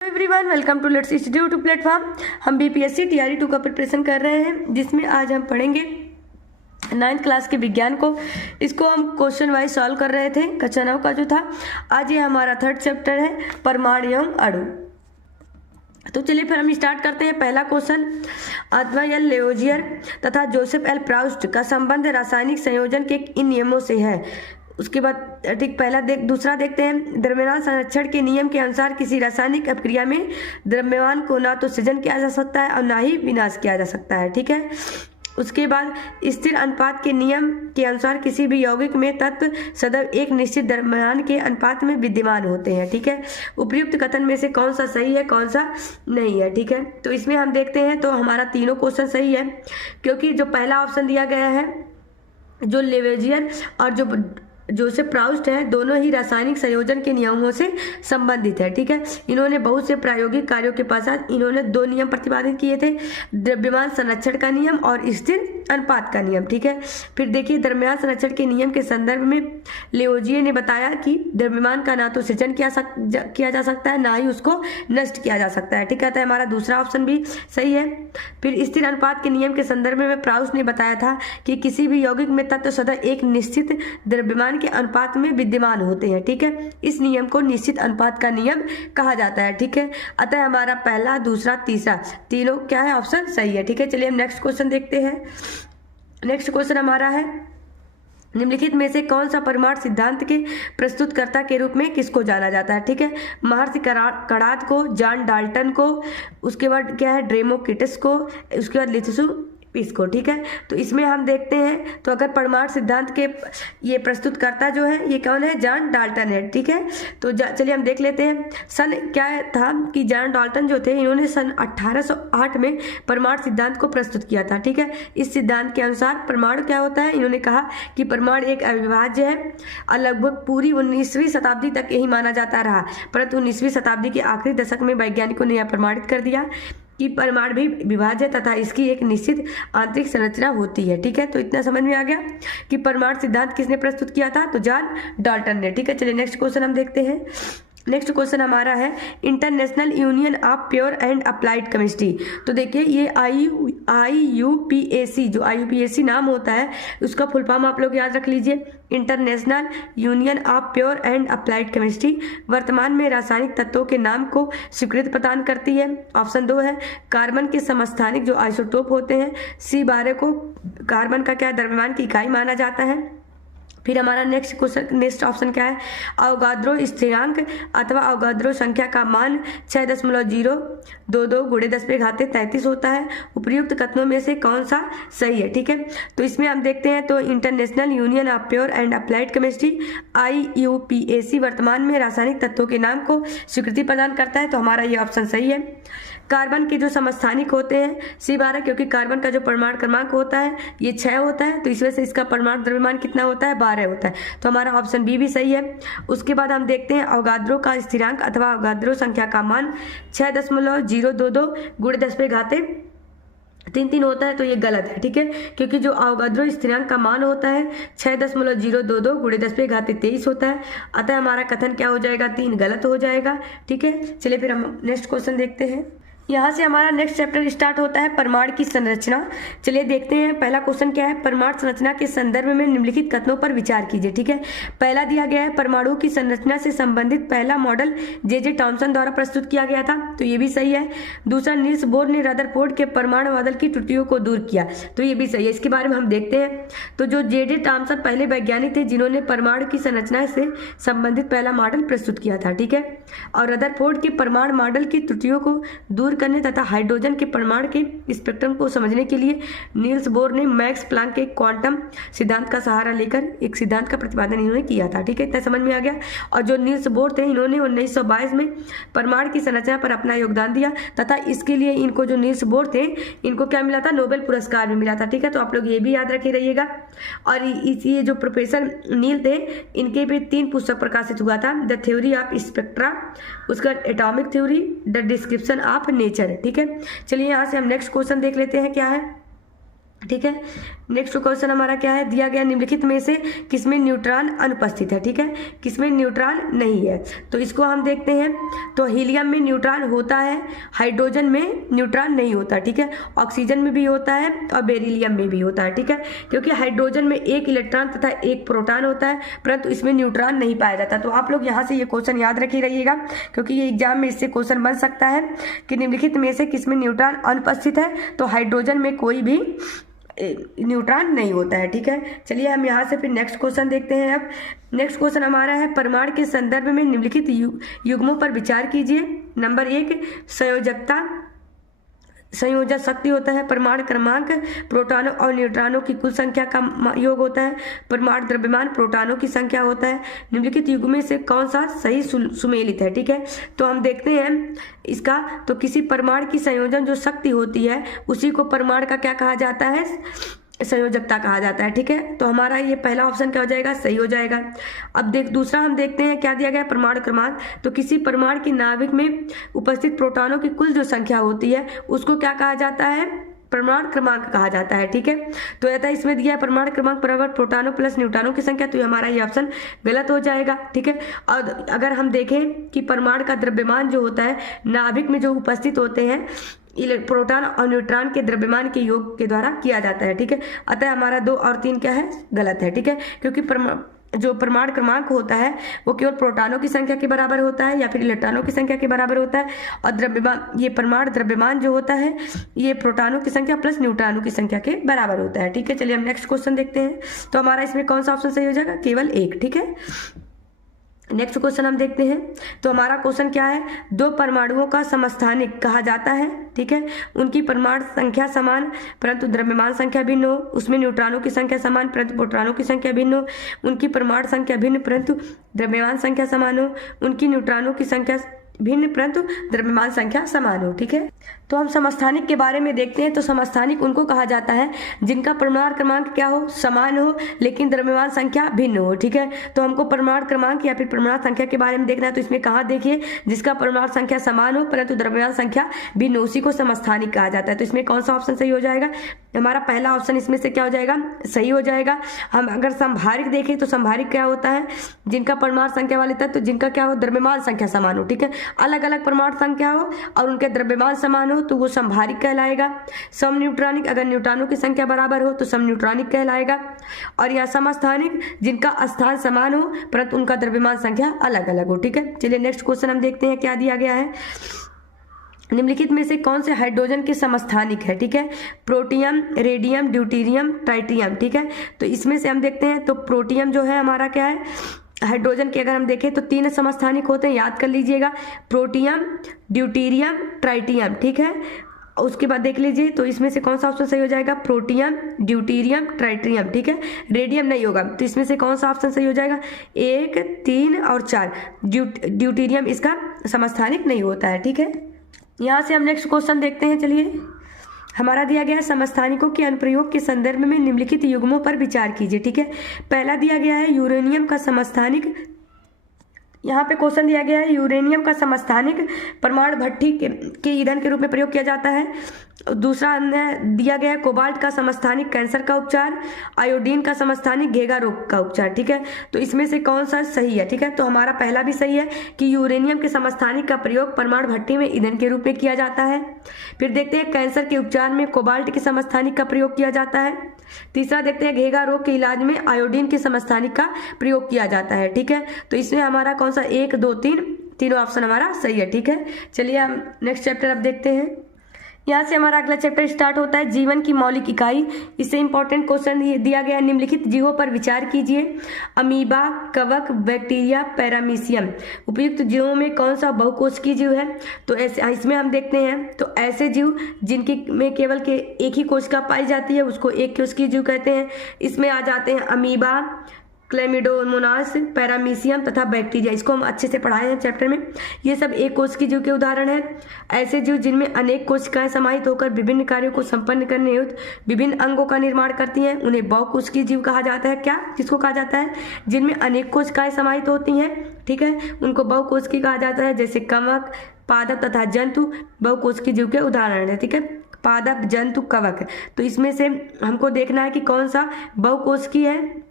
Everyone, welcome to let's institute platform. हम BPSC TRE 2 का preparation कर रहे हैं, जिसमें आज हम पढ़ेंगे 9th क्लास के विज्ञान को। इसको हम क्वेश्चन वाइज सॉल्व कर रहे थे, कक्षा 9 का जो था। आज ये हमारा 3rd चैप्टर है, परमाणु एवं अणु। तो चलिए फिर हम स्टार्ट करते हैं। पहला क्वेश्चन, अथवा एल लेओजियर तथा जोसेफ एल प्राउस्ट का संबंध रासायनिक संयोजन के इन नियमों से है। उसके बाद ठीक दूसरा देखते हैं। द्रव्यमान संरक्षण के नियम के अनुसार किसी रासायनिक अपक्रिया में द्रव्यमान को ना तो सृजन किया जा सकता है और ना ही विनाश किया जा सकता है। ठीक है। उसके बाद स्थिर अनुपात के नियम के अनुसार किसी भी यौगिक में तत्व सदैव एक निश्चित द्रव्यमान के अनुपात में विद्यमान होते हैं। ठीक है। उपयुक्त कथन में से कौन सा सही है, कौन सा नहीं है। ठीक है। तो इसमें हम देखते हैं तो हमारा तीनों क्वेश्चन सही है, क्योंकि जो पहला ऑप्शन दिया गया है, जो लेवेजियर और जो जोसेफ प्राउस्ट है, दोनों ही रासायनिक संयोजन के नियमों से संबंधित है। ठीक है। इन्होंने बहुत से प्रायोगिक कार्यों के पश्चात इन्होंने 2 नियम प्रतिपादित किए थे, द्रव्यमान संरक्षण का नियम और स्थिर अनुपात का नियम। ठीक है। फिर देखिए, द्रव्यमान संरक्षण के नियम के संदर्भ में लेओजियर ने बताया कि द्रव्यमान का ना तो सृजन किया जा सकता है, ना ही उसको नष्ट किया जा सकता है। ठीक है। तो हमारा दूसरा ऑप्शन भी सही है। फिर स्थिर अनुपात के नियम के संदर्भ में प्राउस्ट ने बताया था कि किसी भी यौगिक में तत्व सदा एक निश्चित द्रव्यमान के अनुपात में विद्यमान होते हैं। ठीक है। इस नियम को निश्चित अनुपात का नियम कहा जाता है। ठीक है। अतः हमारा पहला, दूसरा, तीसरा तीनों क्या है, ऑप्शन सही है। ठीक है। चलिए हम नेक्स्ट क्वेश्चन देखते हैं। नेक्स्ट क्वेश्चन हमारा है, निम्नलिखित में से कौन सा परमाणु सिद्धांत के प्रस्तुतकर्ता के रूप में किसको जाना जाता है। ठीक है। महर्षि कणाद को, जॉन डाल्टन को, उसके बाद क्या है, डेमोक्रिटस को, उसके बाद लिथसु इसको। ठीक है। तो इसमें हम देखते हैं तो अगर परमाणु सिद्धांत के ये प्रस्तुतकर्ता जो है, ये कौन है, जॉन डाल्टन है। ठीक है। तो चलिए हम देख लेते हैं। सन क्या था कि जॉन डाल्टन जो थे, इन्होंने सन 1808 में परमाणु सिद्धांत को प्रस्तुत किया था। ठीक है। इस सिद्धांत के अनुसार परमाणु क्या होता है, इन्होंने कहा कि परमाणु एक अविभाज्य है और लगभग पूरी 19वीं शताब्दी तक यही माना जाता रहा, परंतु 19वीं शताब्दी के आखिरी दशक में वैज्ञानिकों ने यह प्रमाणित कर दिया कि परमाणु भी विभाज्य तथा इसकी एक निश्चित आंतरिक संरचना होती है। ठीक है। तो इतना समझ में आ गया कि परमाणु सिद्धांत किसने प्रस्तुत किया था, तो जॉन डाल्टन ने। ठीक है। चलिए नेक्स्ट क्वेश्चन हम देखते हैं। नेक्स्ट क्वेश्चन हमारा है, international union of pure and applied chemistry. तो देखिए, ये IUPAC, जो IUPAC नाम होता है, उसका फुल फॉर्म आप लोग याद रख लीजिए, international union of pure and applied chemistry. वर्तमान में रासायनिक तत्वों के नाम को स्वीकृति प्रदान करती है। ऑप्शन 2 है, कार्बन के समस्थानिक जो आइसोटोप होते हैं, C12 को कार्बन का क्या द्रव्यमान की इकाई माना जाता है। फिर हमारा नेक्स्ट ऑप्शन क्या है, अवोगाद्रो स्थिरांक अथवा अवोगाद्रो संख्या का मान 6.022 × 10⁻33 होता है। उपयुक्त कथनों में से कौन सा सही है। ठीक है। तो इसमें हम देखते हैं तो international union of pure and applied chemistry IUPAC वर्तमान में रासायनिक तत्वों के नाम को स्वीकृति प्रदान करता है। तो हमारा ये ऑप्शन सही है। कार्बन के जो समस्थानिक होते हैं C12, क्योंकि कार्बन का जो परमाणु क्रमांक होता है ये 6 होता है, तो इस वजह से इसका परमाणु द्रव्यमान कितना होता है, 12 होता है। तो हमारा ऑप्शन बी भी सही है। उसके बाद हम देखते हैं, अवोगाद्रो का स्थिरांक अथवा अवोगाद्रो संख्या का मान 6.022 × 10⁻33 होता है, तो ये गलत है। ठीक है। क्योंकि जो अवोगाद्रो स्थिरांक का मान होता है 6.022 × 10⁻23 होता है। अतः हमारा कथन क्या हो जाएगा, 3 गलत हो जाएगा। ठीक है। चलिए फिर हम नेक्स्ट क्वेश्चन देखते हैं। यहाँ से हमारा नेक्स्ट चैप्टर स्टार्ट होता है, परमाणु की संरचना। चलिए देखते हैं पहला क्वेश्चन क्या है, परमाणु संरचना के संदर्भ में निम्नलिखित कथनों पर विचार कीजिए। ठीक है। पहला दिया गया है, परमाणु की संरचना से संबंधित पहला मॉडल J.J. थॉमसन द्वारा प्रस्तुत किया गया था, तो ये भी सही है। दूसरा, नील्स बोर ने रदरफोर्ड के परमाणु मॉडल की त्रुटियों को दूर किया, तो ये भी सही है। इसके बारे में हम देखते हैं तो जो J.J. थॉमसन पहले वैज्ञानिक थे जिन्होंने परमाणु की संरचना से संबंधित पहला मॉडल प्रस्तुत किया था। ठीक है। और रदरफोर्ड के परमाणु मॉडल की त्रुटियों को दूर करने तथा हाइड्रोजन के परमाणु के स्पेक्ट्रम को समझने के लिए नील्स बोर ने मैक्स प्लांक के क्वांटम सिद्धांत का सहारा लेकर एक सिद्धांत का प्रतिपादन इन्होंने किया था। ठीक है। इतना समझ में आ गया। और जो नील्स बोर थे, इन्होंने 1922 में परमाणु की संरचना पर अपना योगदान दिया तथा इसके लिए इनको, जो नील्स बोर थे, इनको क्या मिला था, नोबेल पुरस्कार भी मिला था। ठीक है। तो आप लोग ये भी याद रखे रहिएगा। और ये जो प्रोफेसर नील थे, इनके भी 3 पुस्तक प्रकाशित हुआ था, द थ्योरी ऑफ स्पेक्ट्रा, उसका atomic theory, the description of nature. ठीक है। चलिए यहाँ से हम नेक्स्ट क्वेश्चन देख लेते हैं क्या है। ठीक है। नेक्स्ट क्वेश्चन हमारा क्या है, दिया गया निम्नलिखित में से किसमें न्यूट्रॉन अनुपस्थित है, ठीक है, किसमें न्यूट्रॉन नहीं है। तो इसको हम देखते हैं, तो हीलियम में न्यूट्रॉन होता है, हाइड्रोजन में न्यूट्रॉन नहीं होता, ठीक है, ऑक्सीजन में भी होता है और बेरिलियम में भी होता है, ठीक है, क्योंकि हाइड्रोजन में एक इलेक्ट्रॉन तथा एक प्रोटॉन होता है, परंतु इसमें न्यूट्रॉन नहीं पाया जाता। तो आप लोग यहाँ से ये क्वेश्चन याद रखे रहिएगा, क्योंकि ये एग्जाम में इससे क्वेश्चन बन सकता है कि निम्नलिखित में से किसमें न्यूट्रॉन अनुपस्थित है। तो हाइड्रोजन में कोई भी न्यूट्रॉन नहीं होता है, ठीक है। चलिए हम यहाँ से फिर नेक्स्ट क्वेश्चन देखते हैं। अब नेक्स्ट क्वेश्चन हमारा है, परमाणु के संदर्भ में निम्नलिखित युग्मों पर विचार कीजिए। नंबर 1 संयोजकता, संयोजक शक्ति होता है। परमाणु क्रमांक प्रोटॉनों और न्यूट्रॉनों की कुल संख्या का योग होता है। परमाणु द्रव्यमान प्रोटॉनों की संख्या होता है। निम्नलिखित युग्म में से कौन सा सही सुमेलित है, ठीक है। तो हम देखते हैं इसका, तो किसी परमाणु की संयोजन जो शक्ति होती है उसी को परमाणु का क्या कहा जाता है, संयोजकता कहा जाता है, ठीक है। तो हमारा ये पहला ऑप्शन क्या हो जाएगा, सही हो जाएगा। अब दूसरा हम देखते हैं क्या दिया गया है, परमाणु क्रमांक। तो किसी परमाणु की नाभिक में उपस्थित प्रोटॉनों की कुल जो संख्या होती है उसको क्या कहा जाता है, परमाणु क्रमांक कहा जाता है, ठीक है। तो ऐसा इसमें दिया है परमाणु क्रमांक बराबर प्रोटॉनों प्लस न्यूट्रॉनों की संख्या, तो हमारा ये ऑप्शन गलत हो जाएगा, ठीक है। और अगर हम देखें कि परमाणु का द्रव्यमान जो होता है नाभिक में जो उपस्थित होते हैं प्रोटॉन और न्यूट्रॉन के द्रव्यमान के योग के द्वारा किया जाता है, ठीक है। अतः हमारा 2 और 3 क्या है, गलत है, ठीक है, क्योंकि जो परमाणु क्रमांक होता है वो केवल प्रोटॉनों की संख्या के बराबर होता है या फिर इलेक्ट्रॉनों की संख्या के बराबर होता है, और द्रव्यमान, ये परमाणु द्रव्यमान जो होता है ये प्रोटॉनों की संख्या प्लस न्यूट्रॉनों की संख्या के बराबर होता है, ठीक है। चलिए हम नेक्स्ट क्वेश्चन देखते हैं। तो हमारा इसमें कौन सा ऑप्शन सही हो जाएगा, केवल 1, ठीक है। नेक्स्ट क्वेश्चन हम देखते हैं। तो हमारा क्वेश्चन क्या है, 2 परमाणुओं का समस्थानिक कहा जाता है, ठीक है, उनकी परमाणु संख्या समान परंतु द्रव्यमान संख्या भिन्न हो, उसमें न्यूट्रॉनों की संख्या समान परंतु प्रोटॉनों की संख्या भिन्न हो, उनकी परमाणु संख्या भिन्न परंतु द्रव्यमान संख्या समान हो, उनकी न्यूट्रॉनों की संख्या भिन्न परंतु द्रव्यमान संख्या समान हो, ठीक है। तो हम समस्थानिक के बारे में देखते हैं। तो समस्थानिक उनको कहा जाता है जिनका परमाणु क्रमांक क्या हो, समान हो लेकिन द्रव्यमान संख्या भिन्न हो, ठीक है। तो हमको परमाणु क्रमांक या फिर परमाणु संख्या के बारे में देखना है, तो इसमें कहाँ देखिए, जिसका परमाणु संख्या समान हो परंतु द्रव्यमान संख्या भिन्न हो उसी को समस्थानिक कहा जाता है। तो इसमें कौन सा ऑप्शन सही हो जाएगा, हमारा पहला ऑप्शन इसमें से क्या हो जाएगा, सही हो जाएगा। हम अगर संभारिक देखें तो संभारिक क्या होता है, जिनका परमाणु संख्या वाले तत्व जिनका क्या हो, द्रव्यमान संख्या समान हो, ठीक है, अलग अलग परमाणु संख्या हो और उनके द्रव्यमान समान हो तो वो संभारिक कहलाएगा। सम न्यूट्रॉनिक, अगर न्यूट्रॉनों की संख्या बराबर हो तो सम न्यूट्रॉनिक कहलाएगा। और यह समस्थानिक, जिनका स्थान समान हो परंतु उनका द्रव्यमान संख्या अलग अलग हो, ठीक है। चलिए नेक्स्ट क्वेश्चन हम देखते हैं क्या दिया गया है। निम्नलिखित में से कौन से हाइड्रोजन के समस्थानिक है, ठीक है, प्रोटियम, रेडियम, ड्यूटेरियम, ट्राइटियम, ठीक है। तो इसमें से हम देखते हैं, तो प्रोटियम जो है हमारा क्या है, हाइड्रोजन के अगर हम देखें तो 3 समस्थानिक होते हैं, याद कर लीजिएगा, प्रोटियम, ड्यूटेरियम, ट्राइटियम, ठीक है। उसके बाद देख लीजिए तो इसमें से कौन सा ऑप्शन सही हो जाएगा, प्रोटियम, ड्यूटेरियम, ट्राइटियम, ठीक है, रेडियम नहीं होगा। तो इसमें से कौन सा ऑप्शन सही हो जाएगा, 1, 3 और 4, ड्यूटेरियम इसका समस्थानिक नहीं होता है, ठीक है। यहाँ से हम नेक्स्ट क्वेश्चन देखते हैं। चलिए हमारा दिया गया है, समस्थानिकों के अनुप्रयोग के संदर्भ में निम्नलिखित युग्मों पर विचार कीजिए, ठीक है। पहला दिया गया है यूरेनियम का समस्थानिक, यहाँ पे क्वेश्चन दिया गया है यूरेनियम का समस्थानिक परमाणु भट्ठी के ईंधन के रूप में प्रयोग किया जाता है। दूसरा दिया गया है कोबाल्ट का समस्थानिक कैंसर का उपचार, आयोडीन का समस्थानिक घेगा रोग का उपचार, ठीक है। तो इसमें से कौन सा सही है, ठीक है। तो हमारा पहला भी सही है कि यूरेनियम के समस्थानिक का प्रयोग परमाणु भट्टी में ईंधन के रूप में किया जाता है। फिर देखते हैं कैंसर के उपचार में कोबाल्ट के समस्थानिक का प्रयोग किया जाता है। तीसरा देखते हैं घेगा रोग के इलाज में आयोडीन के समस्थानिक का प्रयोग किया जाता है, ठीक है। तो इसमें हमारा कौन सा 1, 2, 3 तीनों ऑप्शन हमारा सही है, ठीक है। चलिए हम नेक्स्ट चैप्टर अब देखते हैं। यहाँ से हमारा अगला चैप्टर स्टार्ट होता है, जीवन की मौलिक इकाई। इससे इंपॉर्टेंट क्वेश्चन दिया गया है, निम्नलिखित जीवों पर विचार कीजिए। अमीबा, कवक, बैक्टीरिया, पैरामीशियम। उपयुक्त जीवों में कौन सा बहुकोशिकीय जीव है। तो ऐसे इसमें हम देखते हैं, तो ऐसे जीव जिनकी में केवल के एक ही कोशिका पाई जाती है उसको एक कोशिकीय जीव कहते हैं। इसमें आ जाते हैं अमीबा, क्लेमिडोमोनास, पैरामीशियम तथा बैक्टीरिया। इसको हम अच्छे से पढ़ाए हैं चैप्टर में। ये सब एक कोशिकीय जीव के उदाहरण हैं। ऐसे जीव जिनमें अनेक कोशिकाएं समाहित होकर विभिन्न कार्यों को संपन्न करने हेतु विभिन्न अंगों का निर्माण करती हैं, उन्हें बहुकोशिकीय जीव कहा जाता है। क्या, किसको कहा जाता है, जिनमें अनेक कोशिकाएं समाहित होती हैं, ठीक है, उनको बहुकोशिकीय कहा जाता है। जैसे कवक, पादप तथा जंतु बहुकोशिकीय जीव के उदाहरण है, ठीक है। पादप, जंतु, कवक। तो इसमें से हमको देखना है कि कौन सा बहुकोशिकीय है।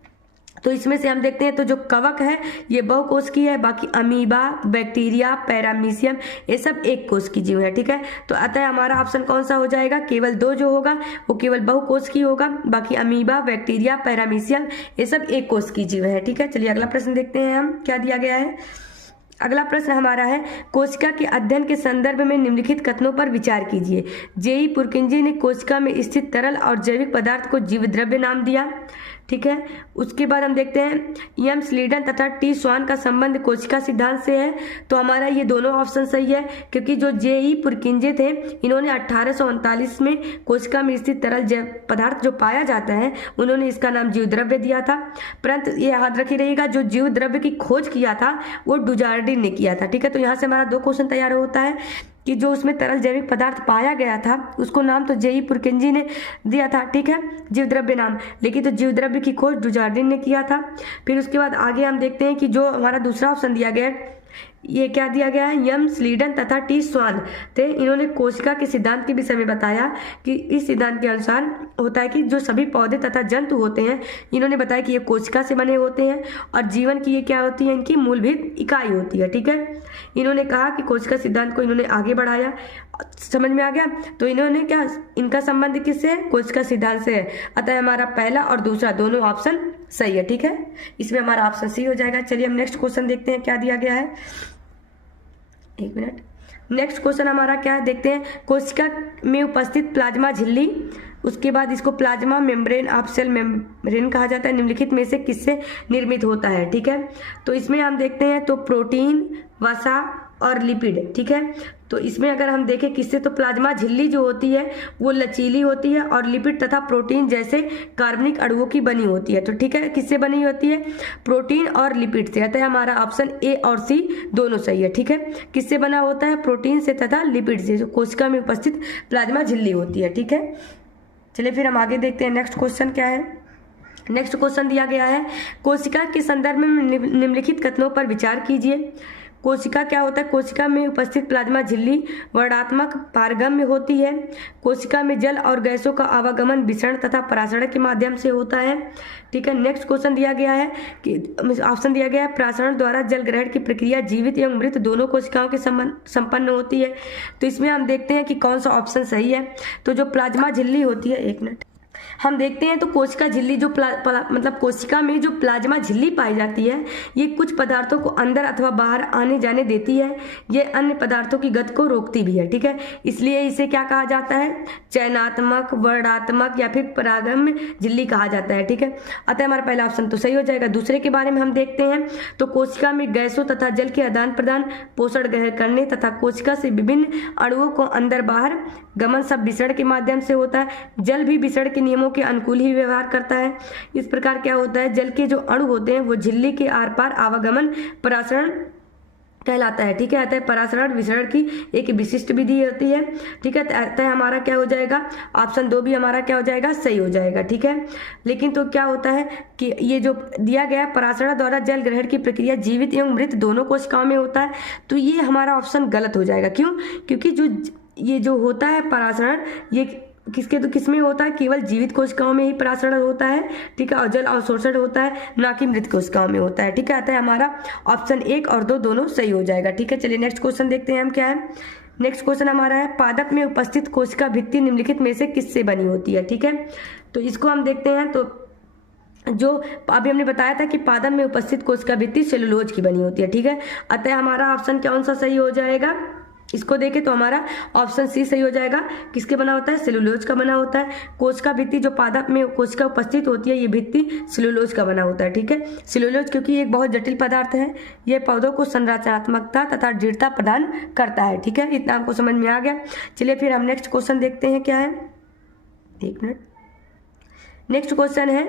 तो इसमें से हम देखते हैं तो जो कवक है ये बहुकोशिकीय है, बाकी अमीबा, बैक्टीरिया, पैरामीशियम ये सब एक कोशिकीय जीव है। ठीक है, तो अतः हमारा ऑप्शन कौन सा हो जाएगा, केवल 2 जो होगा वो केवल बहुकोशिकीय होगा, बाकी अमीबा, बैक्टीरिया, पैरामीशियम ये सब एक कोशिकीय जीव है। ठीक है, चलिए अगला प्रश्न देखते हैं हम क्या दिया गया है। अगला प्रश्न हमारा है, कोशिका के अध्ययन के संदर्भ में निम्नलिखित कथनों पर विचार कीजिए। जेई पुरकिंजी ने कोशिका में स्थित तरल और जैविक पदार्थ को जीव द्रव्य नाम दिया। ठीक है, उसके बाद हम देखते हैं एम स्लीडन तथा टी स्वान का संबंध कोशिका सिद्धांत से है। तो हमारा ये दोनों ऑप्शन सही है, क्योंकि जो जेई पुरकिंजे थे इन्होंने 1839 में कोशिका में स्थित तरल जैव पदार्थ जो पाया जाता है उन्होंने इसका नाम जीव द्रव्य दिया था। परंतु ये याद रखी रहिएगा, जो जीव द्रव्य की खोज किया था वो डुजार्डिन ने किया था। ठीक है, तो यहाँ से हमारा 2 क्वेश्चन तैयार होता है कि जो उसमें तरल जैविक पदार्थ पाया गया था उसको नाम तो जेई पुरकिंजी ने दिया था। ठीक है, जीव द्रव्य नाम, लेकिन तो जीव द्रव्य की खोज डुजार्डिन ने किया था। फिर उसके बाद आगे हम देखते हैं कि जो हमारा दूसरा ऑप्शन दिया गया है ये क्या दिया गया है, यम स्लीडन तथा टी स्वान थे। इन्होंने कोशिका के सिद्धांत के विषय में बताया कि इस सिद्धांत के अनुसार होता है कि जो सभी पौधे तथा जंतु होते हैं इन्होंने बताया कि ये कोशिका से बने होते हैं और जीवन की ये क्या होती है, इनकी मूलभूत इकाई होती है। ठीक है, इन्होंने कहा कि कोशिका सिद्धांत को इन्होंने आगे बढ़ाया, समझ में आ गया। तो इन्होंने क्या, इनका संबंध किससे है, कोशिका सिद्धांत से है। अतः हमारा पहला और दूसरा दोनों ऑप्शन सही है। ठीक है, इसमें हमारा ऑप्शन सी हो जाएगा। चलिए हम नेक्स्ट क्वेश्चन देखते हैं क्या दिया गया है। 1 मिनट, नेक्स्ट क्वेश्चन हमारा क्या है देखते हैं। कोशिका में उपस्थित प्लाज्मा झिल्ली, उसके बाद इसको plasma membrane of cell membrane कहा जाता है, निम्नलिखित में से किससे निर्मित होता है। ठीक है, तो इसमें हम देखते हैं तो प्रोटीन, वसा और लिपिड। ठीक है, तो इसमें अगर हम देखें किससे, तो प्लाज्मा झिल्ली जो होती है वो लचीली होती है और लिपिड तथा प्रोटीन जैसे कार्बनिक अणुओं की बनी होती है। तो ठीक है, किससे बनी होती है, प्रोटीन और लिपिड से। अतः हमारा ऑप्शन ए और सी दोनों सही है। ठीक है, किससे बना होता है, प्रोटीन से तथा लिपिड से, जो कोशिका में उपस्थित प्लाज्मा झिल्ली होती है। ठीक है, चलिए फिर हम आगे देखते हैं नेक्स्ट क्वेश्चन क्या है। नेक्स्ट क्वेश्चन दिया गया है, कोशिका के संदर्भ में निम्नलिखित कथनों पर विचार कीजिए। कोशिका क्या होता है, कोशिका में उपस्थित प्लाज्मा झिल्ली वर्णात्मक पारगम्य होती है। कोशिका में जल और गैसों का आवागमन विसरण तथा परासरण के माध्यम से होता है। ठीक है, नेक्स्ट क्वेश्चन दिया गया है कि ऑप्शन दिया गया है, परासरण द्वारा जल ग्रहण की प्रक्रिया जीवित एवं मृत दोनों कोशिकाओं के संपन्न होती है। तो इसमें हम देखते हैं कि कौन सा ऑप्शन सही है। तो जो प्लाज्मा झिल्ली होती है, 1 मिनट, हम देखते हैं तो कोशिका झिल्ली जो मतलब कोशिका में जो प्लाज्मा झिल्ली पाई जाती है ये कुछ पदार्थों को अंदर अथवा बाहर आने जाने देती है, ये अन्य पदार्थों की गति को रोकती भी है। ठीक है, इसलिए इसे क्या कहा जाता है, चयनात्मक, वर्णात्मक या फिर परागम्य झिल्ली कहा जाता है। ठीक है, अतः हमारा पहला ऑप्शन तो सही हो जाएगा। दूसरे के बारे में हम देखते हैं तो कोशिका में गैसों तथा जल के आदान प्रदान, पोषण ग्रहण करने तथा कोशिका से विभिन्न अणुओं को अंदर बाहर गमन सब विसरण के माध्यम से होता है। जल भी विसरण के नियमों के अनुकूल ही व्यवहार करता है। इस प्रकार क्या होता है, जल के जो अणु होते हैं वो झिल्ली के आर पार आवागमन परासरण कहलाता है। ठीक है, अतः परासरण विसरण की एक विशिष्ट विधि होती है। ठीक है, अतः हमारा क्या हो जाएगा, ऑप्शन 2 भी हमारा क्या हो जाएगा, सही हो जाएगा। ठीक है, लेकिन तो क्या होता है कि ये जो दिया गया परासरण द्वारा जल ग्रहण की प्रक्रिया जीवित एवं मृत दोनों कोशिकाओं में होता है, तो ये हमारा ऑप्शन गलत हो जाएगा। क्यों, क्योंकि जो ये जो होता है परासरण ये किसमें होता है, केवल जीवित कोशिकाओं में ही परासरण होता है। ठीक है, और जल अवशोषण होता है, ना कि मृत कोशिकाओं में होता है। ठीक है, अतः हमारा ऑप्शन 1 और 2 दोनों सही हो जाएगा। ठीक है, चलिए नेक्स्ट क्वेश्चन देखते हैं हम क्या है। नेक्स्ट क्वेश्चन हमारा है, पादप में उपस्थित कोशिका भित्ति निम्नलिखित में से किससे बनी होती है। ठीक है, तो इसको हम देखते हैं तो जो अभी हमने बताया था कि पादप में उपस्थित कोशिका भित्ति सेलुलोज की बनी होती है। ठीक है, अतः हमारा ऑप्शन कौन सा सही हो जाएगा, इसको देखें तो हमारा ऑप्शन सी सही हो जाएगा। किसके बना होता है, सेलुलोज का बना होता है। कोशिका भित्ति जो पादप में कोशिका उपस्थित होती है ये भित्ति सेलुलोज का बना होता है। ठीक है, सेलुलोज क्योंकि एक बहुत जटिल पदार्थ है, ये पौधों को संरचनात्मकता तथा दृढ़ता प्रदान करता है। ठीक है, इतना हमको समझ में आ गया। चलिए फिर हम नेक्स्ट क्वेश्चन देखते हैं क्या है। 1 मिनट, नेक्स्ट क्वेश्चन है,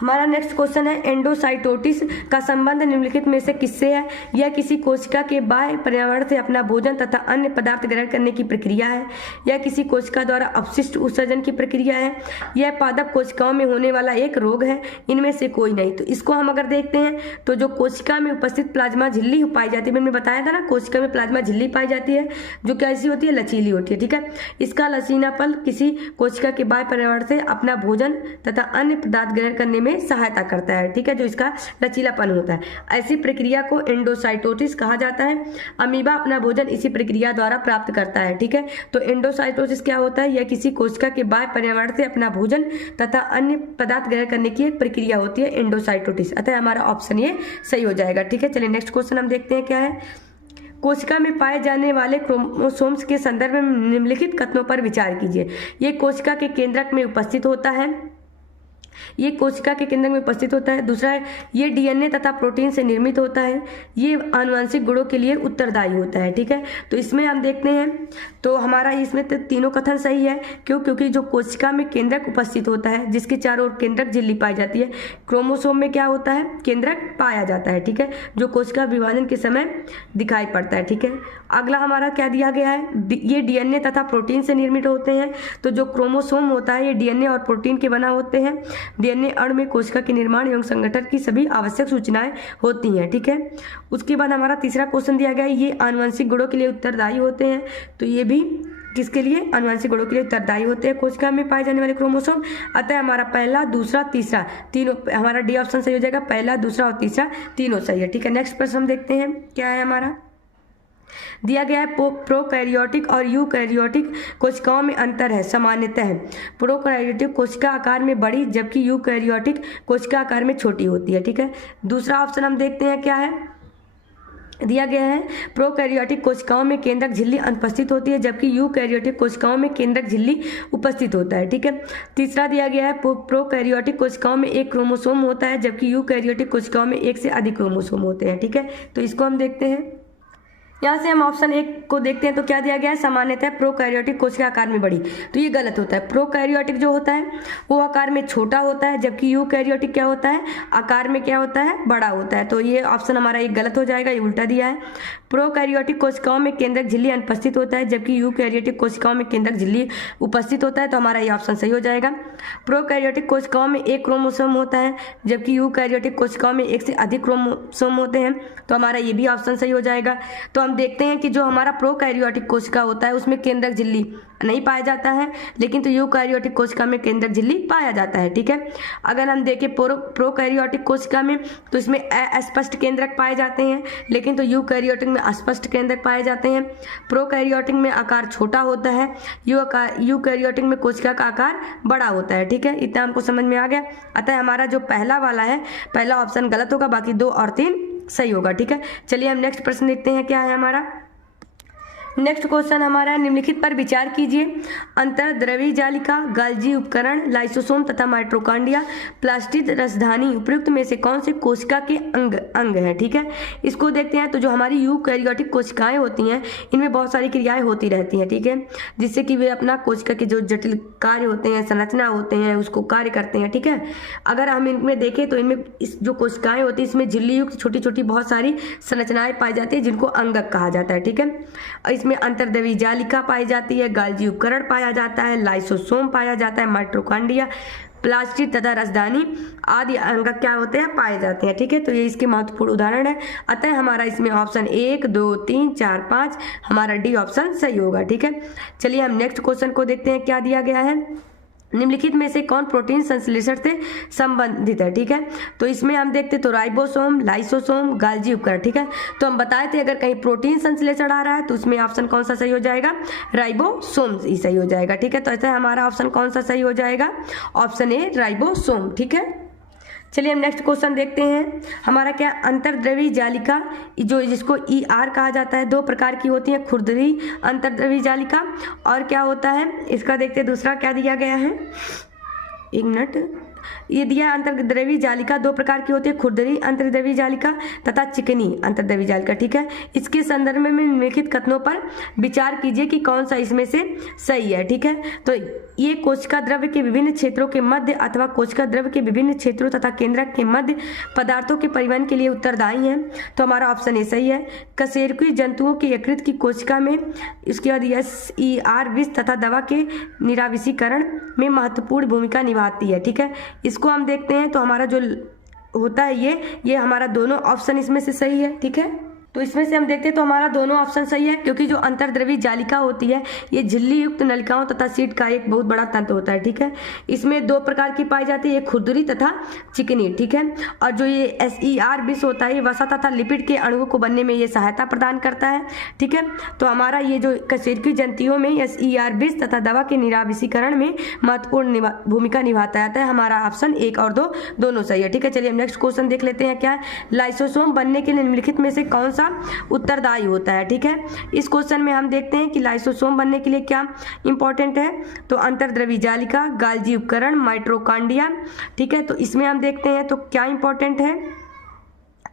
हमारा नेक्स्ट क्वेश्चन है एंडोसाइटोसिस का संबंध निम्नलिखित में से किससे है? यह किसी कोशिका के बाह्य पर्यावरण से अपना भोजन तथा अन्य पदार्थ ग्रहण करने की प्रक्रिया है। यह किसी कोशिका द्वारा अपशिष्ट उत्सर्जन की प्रक्रिया है। यह पादप कोशिकाओं में होने वाला एक रोग है। इनमें से कोई नहीं। तो इसको हम अगर देखते हैं तो जो कोशिका में उपस्थित प्लाज्मा झिल्ली पाई जाती है, मैंने बताया था ना, कोशिका में प्लाज्मा झिल्ली पाई जाती है जो कैसी होती है, लचीली होती है। ठीक है, इसका लचीलापन किसी कोशिका के बाह्य पर्यावरण से अपना भोजन तथा अन्य पदार्थ ग्रहण करने में सहायता करता है। ठीक है, जो इसका लचीलापन होता है, ऐसी प्रक्रिया को एंडोसाइटोसिस कहा जाता है। अमीबा अपना भोजन इसी प्रक्रिया द्वारा प्राप्त करता है। ठीक है, तो एंडोसाइटोसिस क्या होता है? यह किसी कोशिका के बाह्य पर्यावरण से अपना भोजन तथा अन्य पदार्थ ग्रहण करने की एक प्रक्रिया होती है, एंडोसाइटोसिस। अतः हमारा ऑप्शन ये सही हो जाएगा। ठीक है, चलिए नेक्स्ट क्वेश्चन हम देखते हैं क्या है। कोशिका में पाए जाने वाले क्रोमोसोम्स के संदर्भ में निम्नलिखित कथनों पर विचार कीजिए। ये कोशिका के केंद्रक में उपस्थित होता है। ये कोशिका के केंद्र में उपस्थित होता है। दूसरा है, ये डीएनए तथा प्रोटीन से निर्मित होता है। ये आनुवंशिक गुणों के लिए उत्तरदायी होता है। ठीक है, तो इसमें हम देखते हैं तो हमारा इसमें तो तीनों कथन सही है। क्योंकि जो कोशिका में केंद्रक उपस्थित होता है, जिसके चारों ओर केंद्रक झिल्ली पाई जाती है, क्रोमोसोम में क्या होता है, केंद्रक पाया जाता है। ठीक है, जो कोशिका विभाजन के समय दिखाई पड़ता है। ठीक है, अगला हमारा क्या दिया गया है, ये डीएनए तथा प्रोटीन से निर्मित होते हैं। तो जो क्रोमोसोम होता है ये डीएनए और प्रोटीन के बना होते हैं। डीएनए अणु में कोशिका के निर्माण एवं संगठन की सभी आवश्यक सूचनाएं होती हैं। ठीक है, उसके बाद हमारा तीसरा क्वेश्चन दिया गया है, ये आनुवंशिक गुणों के लिए उत्तरदायी होते हैं। तो ये भी किसके लिए, आनुवंशिक गुणों के लिए उत्तरदायी होते हैं कोशिका में पाए जाने वाले क्रोमोसोम। अतः हमारा पहला, दूसरा, तीसरा तीनों, हमारा डी ऑप्शन सही हो जाएगा। पहला, दूसरा और तीसरा तीनों सही है। ठीक है, नेक्स्ट प्रश्न हम देखते हैं क्या है हमारा। दिया गया है प्रोकैरियोटिक और यूकैरियोटिक कोशिकाओं में अंतर है सामान्यतः। प्रोकैरियोटिक कोशिका आकार में बड़ी जबकि यूकैरियोटिक कोशिका आकार में छोटी होती है। ठीक है, दूसरा ऑप्शन हम देखते हैं क्या है। दिया गया है प्रोकैरियोटिक कोशिकाओं में केंद्रक झिल्ली अनुपस्थित होती है जबकि यूकैरियोटिक कोशिकाओं में केंद्रक झिल्ली उपस्थित होता है। ठीक है, तीसरा दिया गया है प्रोकैरियोटिक कोशिकाओं में एक क्रोमोसोम होता है जबकि यूकैरियोटिक कोशिकाओं में एक से अधिक क्रोमोसोम होते हैं। ठीक है, तो इसको हम देखते हैं। यहाँ से हम ऑप्शन एक को देखते हैं तो क्या दिया गया है, सामान्यतः प्रोकैरियोटिक कोशिका आकार में बड़ी। तो ये गलत होता है। प्रोकैरियोटिक जो होता है वो आकार में छोटा होता है जबकि यूकैरियोटिक क्या होता है, आकार में क्या होता है, बड़ा होता है। तो ये ऑप्शन हमारा एक गलत हो जाएगा, ये उल्टा दिया है। प्रोकैरियोटिक कोशिकाओं में केंद्रक झिल्ली अनुपस्थित होता है जबकि यूकैरियोटिक कोशिकाओं में केंद्रक झिल्ली उपस्थित होता है। तो हमारा ये ऑप्शन सही हो जाएगा। प्रोकैरियोटिक कोशिकाओं में एक क्रोमोसोम होता है जबकि यूकैरियोटिक कोशिकाओं में एक से अधिक क्रोमोसोम होते हैं। तो हमारा ये भी ऑप्शन सही हो जाएगा। तो हम देखते हैं कि जो हमारा प्रोकैरियोटिक कोशिका होता है उसमें केंद्रक झिल्ली नहीं पाया जाता है, लेकिन तो यूकैरियोटिक कोशिका में केंद्रक झिल्ली पाया जाता है। ठीक है, अगर हम देखें प्रोकैरियोटिक कोशिका में तो इसमें अस्पष्ट केंद्रक पाए जाते हैं, लेकिन तो यूकैरियोटिक में अस्पष्ट केंद्रक पाए जाते हैं। प्रोकैरियोटिक में आकार छोटा होता है, यूकैरियोटिक में कोशिका का आकार बड़ा होता है। ठीक है, इतना हमको समझ में आ गया। अतः हमारा जो पहला वाला है, पहला ऑप्शन गलत होगा, बाकी 2 और 3 सही होगा। ठीक है, चलिए हम नेक्स्ट प्रश्न देखते हैं क्या है हमारा। नेक्स्ट क्वेश्चन हमारा निम्नलिखित पर विचार कीजिए। अंतर्द्रवी जालिका, गाल्जी उपकरण, लाइसोसोम तथा माइटोकॉन्ड्रिया, प्लास्टिड रसधानी उपयुक्त में से कौन से कोशिका के अंग है। ठीक है, इसको देखते हैं। तो जो हमारी यूकैरियोटिक कोशिकाएं होती हैं इनमें बहुत सारी क्रियाएं होती रहती हैं। ठीक है, जिससे कि वे अपना कोशिका के जो जटिल कार्य होते हैं, संरचना होते हैं, उसको कार्य करते हैं। ठीक है, अगर हम इनमें देखें तो इनमें इस जो कोशिकाएं होती हैं इसमें झिल्ली युक्त छोटी छोटी बहुत सारी संरचनाएं पाई जाती है जिनको अंगक कहा जाता है। ठीक है, इसमें अंतर्द्रवी जालिका पाई जाती है, गाल्जी उपकरण पाया जाता है, लाइसोसोम पाया जाता है, माइटोकॉन्ड्रिया, प्लास्टिड तथा रसधानी आदि अंगक क्या होते हैं, पाए जाते हैं। ठीक है, तो ये इसके महत्वपूर्ण उदाहरण है। अतः हमारा इसमें ऑप्शन 1, 2, 3, 4, 5 हमारा डी ऑप्शन सही होगा। ठीक है, चलिए हम नेक्स्ट क्वेश्चन को देखते हैं क्या दिया गया है। निम्नलिखित में से कौन प्रोटीन संश्लेषण से संबंधित है। ठीक है, तो इसमें हम देखते तो राइबोसोम, लाइसोसोम, गाल्जी उपकरण। ठीक है, तो हम बताए थे अगर कहीं प्रोटीन संश्लेषण आ रहा है तो उसमें ऑप्शन कौन सा सही हो जाएगा, राइबोसोम ही सही हो जाएगा। ठीक है, तो ऐसा हमारा ऑप्शन कौन सा सही हो जाएगा, ऑप्शन ए राइबोसोम। ठीक है, चलिए हम नेक्स्ट क्वेश्चन देखते हैं हमारा क्या, अंतर्द्रवी जालिका जो जिसको ER कहा जाता है 2 प्रकार की होती है, खुरदरी अंतर्द्रवी जालिका और क्या होता है इसका देखते हैं दूसरा क्या दिया गया है, एक मिनट, ये दिया अंतर्द्रव्यी जालिका दो प्रकार की होती है, खुरदरी अंतर्द्रव्यी जालिका तथा चिकनी अंतर्द्रव्यी जालिका। ठीक है, इसके संदर्भ में निम्नलिखित कथनों पर विचार कीजिए कि कौन सा इसमें से सही है। ठीक है, तो ये कोशिका द्रव्य के विभिन्न क्षेत्रों के मध्य अथवा कोशिका द्रव्य के विभिन्न क्षेत्रों तथा केंद्रक के मध्य पदार्थों के परिवहन के लिए उत्तरदायी है। तो हमारा ऑप्शन ए सही है। कशेरुकी जंतुओं के यकृत की कोशिका में इसके बाद SER विष तथा दवा के निराविशीकरण में महत्वपूर्ण भूमिका निभाती है। ठीक है, इसको हम देखते हैं तो हमारा जो होता है ये हमारा दोनों ऑप्शन इसमें से सही है। ठीक है, तो इसमें से हम देखते हैं तो हमारा दोनों ऑप्शन सही है, क्योंकि जो अंतर्द्रव्यी जालिका होती है ये झिल्ली युक्त नलिकाओं तथा सीट का एक बहुत बड़ा तंत्र होता है। ठीक है, इसमें दो प्रकार की पाई जाती है, एक खुरदरी तथा चिकनी। ठीक है, और जो ये SER विष होता है ये वसा तथा लिपिड के अणुओं को बनने में ये सहायता प्रदान करता है। ठीक है, तो हमारा ये जो कशेरुकी जंतुओं में SER विष तथा दवा के निराविशीकरण में महत्वपूर्ण भूमिका निभाता है। हमारा ऑप्शन 1 और 2 दोनों सही है। ठीक है, चलिए हम नेक्स्ट क्वेश्चन देख लेते हैं क्या है। लाइसोसोम बनने के लिए निम्नलिखित में से कौन सा उत्तरदायी होता है। ठीक है, इस क्वेश्चन में हम देखते हैं कि लाइसोसोम बनने के लिए क्या इंपॉर्टेंट है, तो अंतर्द्रव्यी जालिका, गाल्जी उपकरण, माइटोकॉन्ड्रिया। ठीक है, तो इसमें हम देखते हैं तो क्या इंपॉर्टेंट है,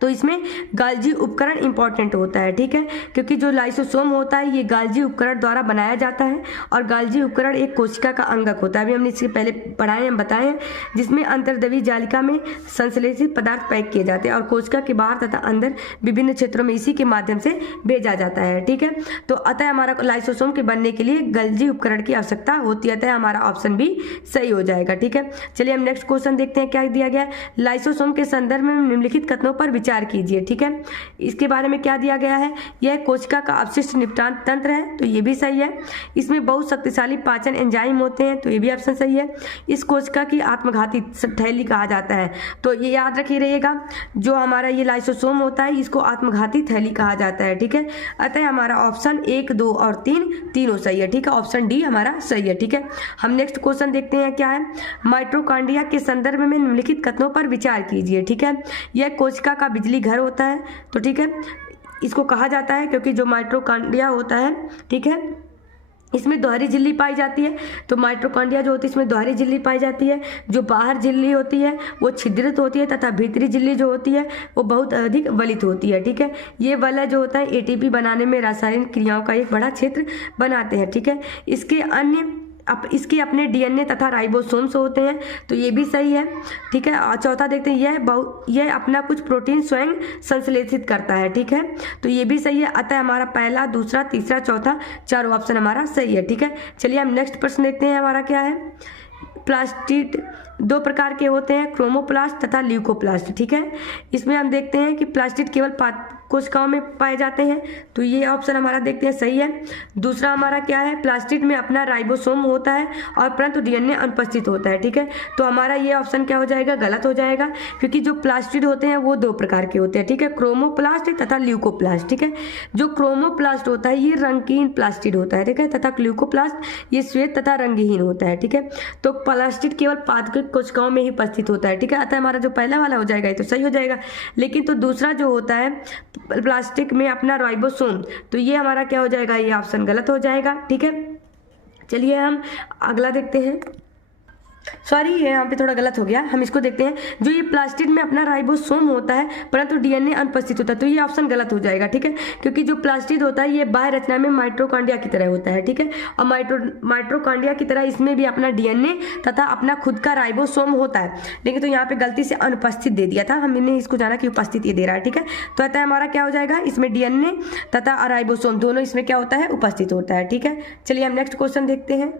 तो इसमें गाल्जी उपकरण इंपॉर्टेंट होता है। ठीक है, क्योंकि जो लाइसोसोम होता है ये गाल्जी उपकरण द्वारा बनाया जाता है और गाल्जी उपकरण एक कोशिका का अंगक होता है। अभी हमने इससे पहले पढ़ाए हैं, बताए हैं, जिसमें अंतर्द्रव्यी जालिका में संश्लेषित पदार्थ पैक किए जाते हैं और कोशिका के बाहर तथा अंदर विभिन्न क्षेत्रों में इसी के माध्यम से भेजा जाता है। ठीक है, तो अतः हमारा लाइसोसोम के बनने के लिए गाल्जी उपकरण की आवश्यकता होती है, अतः हमारा ऑप्शन भी सही हो जाएगा। ठीक है, चलिए हम नेक्स्ट क्वेश्चन देखते हैं क्या दिया गया है। लाइसोसोम के संदर्भ में निम्नलिखित कथनों पर विचार कीजिए। ठीक है, इसके बारे में क्या दिया गया है, यह कोशिका का अवशिष्ट निपटान तंत्र है, तो ये भी सही है। इसमें बहुत शक्तिशाली पाचन एंजाइम होते हैं, तो ये भी ऑप्शन सही है। इस कोशिका की आत्मघाती थैली कहा जाता है, तो ये याद रखिए रहेगा, जो हमारा ये लाइसोसोम होता है इसको आत्मघाती थैली कहा जाता है। ठीक है, अतः हमारा ऑप्शन 1, 2 और 3 तीनों सही है। ठीक है, ऑप्शन डी हमारा सही है। ठीक है, हम नेक्स्ट क्वेश्चन देखते हैं क्या है। माइटोकॉन्ड्रिया के संदर्भ में निम्नलिखित कथनों पर विचार कीजिए। ठीक है, यह कोशिका का बिजली घर होता है, तो ठीक है, इसको कहा जाता है क्योंकि जो माइटोकॉन्ड्रिया होता है, ठीक है, इसमें दोहरी झिल्ली पाई जाती है। तो माइटोकॉन्ड्रिया जो होती है इसमें दोहरी झिल्ली पाई जाती है। जो बाहर झिल्ली होती है वो छिद्रित होती है तथा भीतरी झिल्ली जो होती है वो बहुत अधिक वलित होती है। ठीक है, ये वलय जो होता है ATP बनाने में रासायनिक क्रियाओं का एक बड़ा क्षेत्र बनाते हैं। ठीक है, इसके अपने DNA तथा राइबोसोम्स होते हैं, तो ये भी सही है। ठीक है, और चौथा देखते हैं, यह अपना कुछ प्रोटीन स्वयं संश्लेषित करता है। ठीक है, तो ये भी सही है। अतः हमारा पहला, दूसरा, तीसरा, चौथा चारों ऑप्शन हमारा सही है। ठीक है, चलिए हम नेक्स्ट प्रश्न देखते हैं हमारा क्या है। प्लास्टिड दो प्रकार के होते हैं, क्रोमोप्लास्ट तथा ल्यूकोप्लास्ट। ठीक है, इसमें हम देखते हैं कि प्लास्टिड केवल कोशिकाओं में पाए जाते हैं, तो ये ऑप्शन हमारा देखते हैं सही है। दूसरा हमारा क्या है, प्लास्टिड में अपना राइबोसोम होता है और परंतु DNA अनुपस्थित होता है। ठीक है, तो हमारा ये ऑप्शन क्या हो जाएगा, गलत हो जाएगा, क्योंकि जो प्लास्टिड होते हैं वो दो प्रकार के होते हैं। ठीक है, क्रोमोप्लास्ट तथा ल्यूकोप्लास्ट। ठीक है, जो क्रोमोप्लास्ट होता है ये रंगीन प्लास्टिड होता है। ठीक है, तथा ल्यूकोप्लास्ट ये श्वेत तथा रंगहीन होता है। ठीक है, तो प्लास्टिड केवल पादप कोशिकाओं में ही उपस्थित होता है। ठीक है, अतः हमारा जो पहला वाला हो जाएगा ये तो सही हो जाएगा। लेकिन तो दूसरा जो होता है प्लास्टिक में अपना राइबोसोम, तो ये हमारा क्या हो जाएगा, ये ऑप्शन गलत हो जाएगा। ठीक है, चलिए हम अगला देखते हैं। सॉरी, ये यहाँ पे थोड़ा गलत हो गया, हम इसको देखते हैं। जो ये प्लास्टिड में अपना राइबोसोम होता है परंतु DNA अनुपस्थित होता है, तो ये ऑप्शन गलत हो जाएगा। ठीक है, क्योंकि जो प्लास्टिड होता है ये बाह्य रचना में माइटोकॉन्ड्रिया की तरह होता है। ठीक है, और माइटोकॉन्ड्रिया की तरह इसमें भी अपना DNA तथा अपना खुद का राइबोसोम होता है, लेकिन तो यहाँ पे गलती से अनुपस्थित दे दिया था, हमने इसको जाना कि उपस्थित ये दे रहा है। ठीक है, तो अतः हमारा क्या हो जाएगा, इसमें DNA तथा राइबोसोम दोनों इसमें क्या होता है, उपस्थित होता है। ठीक है, चलिए हम नेक्स्ट क्वेश्चन देखते हैं।